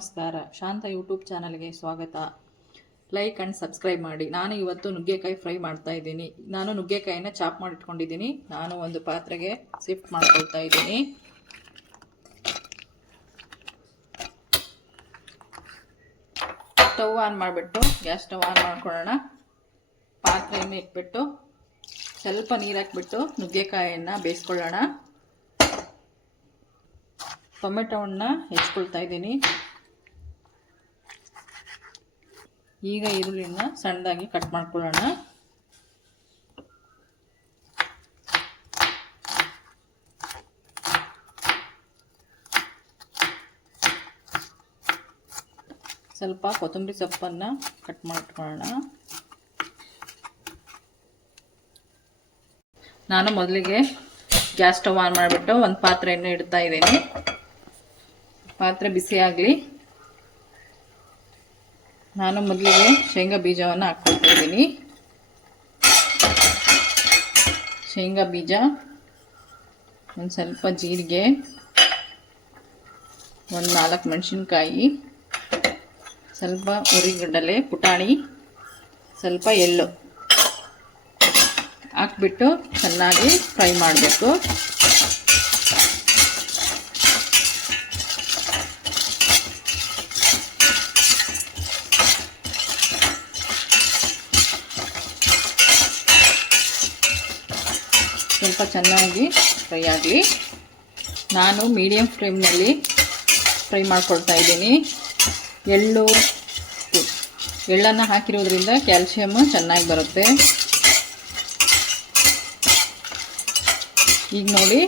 ನಮಸ್ಕಾರ. ಶಾಂತ ಯೂಟ್ಯೂಬ್ ಚಾನಲ್ಗೆ ಸ್ವಾಗತ. ಲೈಕ್ ಆ್ಯಂಡ್ ಸಬ್ಸ್ಕ್ರೈಬ್ ಮಾಡಿ. ನಾನು ಇವತ್ತು ನುಗ್ಗೆಕಾಯಿ ಫ್ರೈ ಮಾಡ್ತಾ ಇದ್ದೀನಿ. ನಾನು ನುಗ್ಗೆಕಾಯಿನ ಚಾಪ್ ಮಾಡಿಟ್ಕೊಂಡಿದ್ದೀನಿ. ನಾನು ಒಂದು ಪಾತ್ರೆಗೆ ಶಿಫ್ಟ್ ಮಾಡ್ಕೊಳ್ತಾ ಇದ್ದೀನಿ. ಸ್ಟವ್ ಆನ್ ಮಾಡಿಬಿಟ್ಟು ಗ್ಯಾಸ್ ಸ್ಟವ್ ಆನ್ ಮಾಡ್ಕೊಳ್ಳೋಣ. ಪಾತ್ರೆಯನ್ನು ಇಟ್ಬಿಟ್ಟು ಸ್ವಲ್ಪ ನೀರು ಹಾಕ್ಬಿಟ್ಟು ನುಗ್ಗೆಕಾಯಿಯನ್ನು ಬೇಯಿಸ್ಕೊಳ್ಳೋಣ. ಟೊಮೆಟೊವನ್ನು ಹೆಚ್ಕೊಳ್ತಾ ಇದ್ದೀನಿ. ಈಗ ಈರುಳ್ಳಿನ ಸಣ್ಣದಾಗಿ ಕಟ್ ಮಾಡ್ಕೊಳ್ಳೋಣ. ಸ್ವಲ್ಪ ಕೊತ್ತಂಬರಿ ಸೊಪ್ಪನ್ನು ಕಟ್ ಮಾಡ್ಕೊಳ್ಳೋಣ. ನಾನು ಮೊದಲಿಗೆ ಗ್ಯಾಸ್ ಸ್ಟವ್ ಆನ್ ಮಾಡಿಬಿಟ್ಟು ಒಂದು ಪಾತ್ರೆಯನ್ನು ಇಡ್ತಾ ಇದ್ದೀನಿ. ಪಾತ್ರೆ ಬಿಸಿ ಆಗಲಿ. ನಾನು ಮೊದಲಿಗೆ ಶೇಂಗಾ ಬೀಜವನ್ನು ಹಾಕ್ಕೊಳ್ತಾ ಇದ್ದೀನಿ. ಶೇಂಗಾ ಬೀಜ, ಒಂದು ಸ್ವಲ್ಪ ಜೀರಿಗೆ, ಒಂದು 4 ಮೆಣಸಿನ್ಕಾಯಿ, ಸ್ವಲ್ಪ ಹುರಿಗಡಲೆ ಪುಟಾಣಿ, ಸ್ವಲ್ಪ ಎಳ್ಳು ಹಾಕ್ಬಿಟ್ಟು ಚೆನ್ನಾಗಿ ಫ್ರೈ ಮಾಡಬೇಕು. ಸ್ವಲ್ಪ ಚೆನ್ನಾಗಿ ಫ್ರೈ ಆಗಲಿ. ನಾನು ಮೀಡಿಯಮ್ ಫ್ಲೇಮ್ನಲ್ಲಿ ಫ್ರೈ ಮಾಡ್ಕೊಳ್ತಾ ಇದ್ದೀನಿ. ಎಳ್ಳನ್ನು ಹಾಕಿರೋದ್ರಿಂದ ಕ್ಯಾಲ್ಸಿಯಮ್ ಚೆನ್ನಾಗಿ ಬರುತ್ತೆ. ಈಗ ನೋಡಿ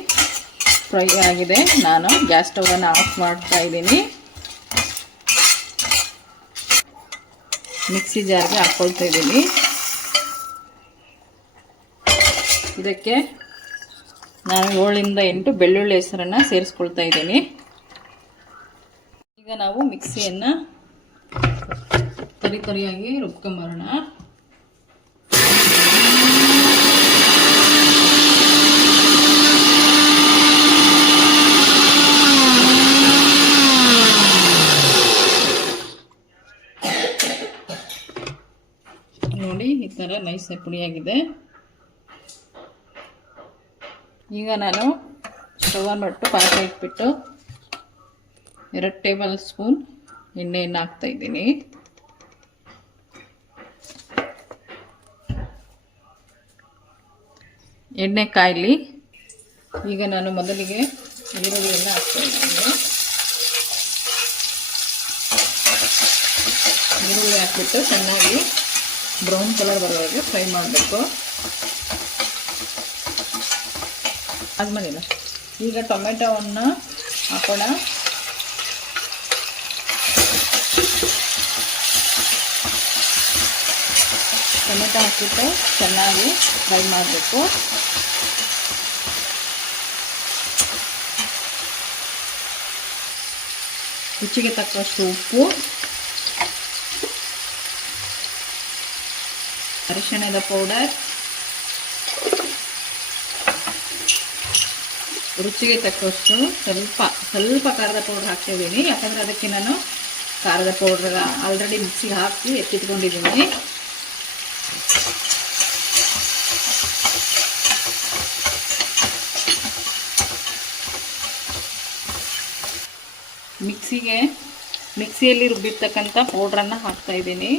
ಫ್ರೈ ಆಗಿದೆ. ನಾನು ಗ್ಯಾಸ್ ಸ್ಟವನ್ನು ಆಫ್ ಮಾಡ್ತಾ ಇದ್ದೀನಿ. ಮಿಕ್ಸಿ ಜಾರ್ಗೆ ಹಾಕ್ಕೊಳ್ತಾ ಇದ್ದೀನಿ. ಇದಕ್ಕೆ ನಾನು 7ರಿಂದ 8 ಬೆಳ್ಳುಳ್ಳಿ ಹೆಸರನ್ನು ಸೇರಿಸ್ಕೊಳ್ತಾ ಇದ್ದೀನಿ. ಈಗ ನಾವು ಮಿಕ್ಸಿಯನ್ನು ತರಿಯಾಗಿ ರುಬ್ಕೊಂಬರೋಣ. ನೋಡಿ ಈ ಥರ ನೈಸ್ ಪುಡಿಯಾಗಿದೆ. ಈಗ ನಾನು ಸ್ಟವ್ ಆನ್ ಮಾಡಿಬಿಟ್ಟು ಪಾತ್ರೆ ಇಟ್ಬಿಟ್ಟು 2 ಟೇಬಲ್ ಸ್ಪೂನ್ ಎಣ್ಣೆಯನ್ನು ಹಾಕ್ತಾ ಇದ್ದೀನಿ. ಎಣ್ಣೆ ಕಾಯಲಿ. ಈಗ ನಾನು ಮೊದಲಿಗೆ ಈರುಳ್ಳಿಯನ್ನು ಹಾಕ್ತಾ ಇದ್ದೀನಿ. ಈರುಳ್ಳಿ ಹಾಕ್ಬಿಟ್ಟು ಚೆನ್ನಾಗಿ ಬ್ರೌನ್ ಕಲರ್ ಬರುವವರೆಗೆ ಫ್ರೈ ಮಾಡಬೇಕು. ಆದ್ಮೇಲೆ ಈಗ ಟೊಮೆಟೊವನ್ನು ಹಾಕೋಣ. ಟೊಮೆಟೊ ಹಾಕಿಬಿಟ್ಟು ಚೆನ್ನಾಗಿ ಫ್ರೈ ಮಾಡಬೇಕು. ರುಚಿಗೆ ತಕ್ಕಷ್ಟು ಉಪ್ಪು, ಅರಿಶಿಣದ ಪೌಡರ್, ರುಚಿಗೆ ತಕ್ಕಷ್ಟು ಸ್ವಲ್ಪ ಖಾರದ ಪೌಡರ್ ಹಾಕ್ತಿದ್ದೀನಿ. ಯಾಕಂದರೆ ಅದಕ್ಕೆ ನಾನು ಖಾರದ ಪೌಡರ್ ಆಲ್ರೆಡಿ ಮಿಕ್ಸಿಗೆ ಹಾಕಿ ಎತ್ತಿಟ್ಕೊಂಡಿದ್ದೀನಿ. ಮಿಕ್ಸಿಯಲ್ಲಿ ರುಬ್ಬಿರ್ತಕ್ಕಂಥ ಪೌಡ್ರನ್ನು ಹಾಕ್ತಾ ಇದ್ದೀನಿ.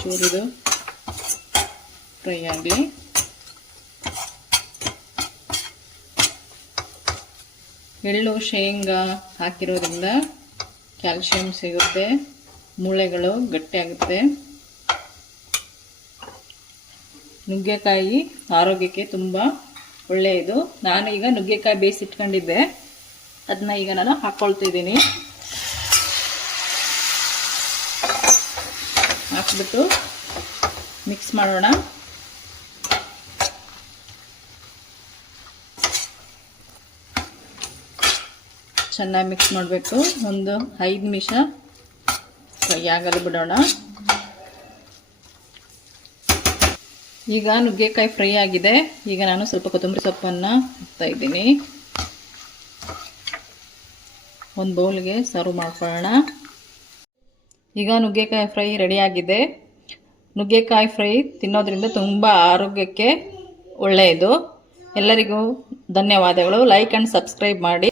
ಚೂರಿದು ಫ್ರೈ ಆಗಲಿ. ಎಳ್ಳು ಶೇಂಗಾ ಹಾಕಿರೋದ್ರಿಂದ ಕ್ಯಾಲ್ಸಿಯಂ ಸಿಗುತ್ತೆ, ಮೂಳೆಗಳು ಗಟ್ಟಿಯಾಗುತ್ತೆ. ನುಗ್ಗೆಕಾಯಿ ಆರೋಗ್ಯಕ್ಕೆ ತುಂಬ ಒಳ್ಳೆಯದು. ನಾನು ಈಗ ನುಗ್ಗೆಕಾಯಿ ಬೇಯಿಸಿಟ್ಕೊಂಡಿದ್ದೆ, ಅದನ್ನ ಈಗ ನಾನು ಹಾಕ್ಕೊಳ್ತಿದ್ದೀನಿ. ಹಾಕ್ಬಿಟ್ಟು ಮಿಕ್ಸ್ ಮಾಡೋಣ. ಚೆನ್ನಾಗಿ ಮಿಕ್ಸ್ ಮಾಡಬೇಕು. ಒಂದು 5 ನಿಮಿಷ ಫ್ರೈ ಆಗಲು ಬಿಡೋಣ. ಈಗ ನುಗ್ಗೆಕಾಯಿ ಫ್ರೈ ಆಗಿದೆ. ಈಗ ನಾನು ಸ್ವಲ್ಪ ಕೊತ್ತಂಬರಿ ಸೊಪ್ಪನ್ನು ಹಾಕ್ತಾ ಇದ್ದೀನಿ. ಒಂದು ಬೌಲ್ಗೆ ಸರ್ವ್ ಮಾಡ್ಕೊಳ್ಳೋಣ. ಈಗ ನುಗ್ಗೆಕಾಯಿ ಫ್ರೈ ರೆಡಿಯಾಗಿದೆ. ನುಗ್ಗೆಕಾಯಿ ಫ್ರೈ ತಿನ್ನೋದ್ರಿಂದ ತುಂಬ ಆರೋಗ್ಯಕ್ಕೆ ಒಳ್ಳೆಯದು. ಎಲ್ಲರಿಗೂ ಧನ್ಯವಾದಗಳು. ಲೈಕ್ ಆ್ಯಂಡ್ ಸಬ್ಸ್ಕ್ರೈಬ್ ಮಾಡಿ.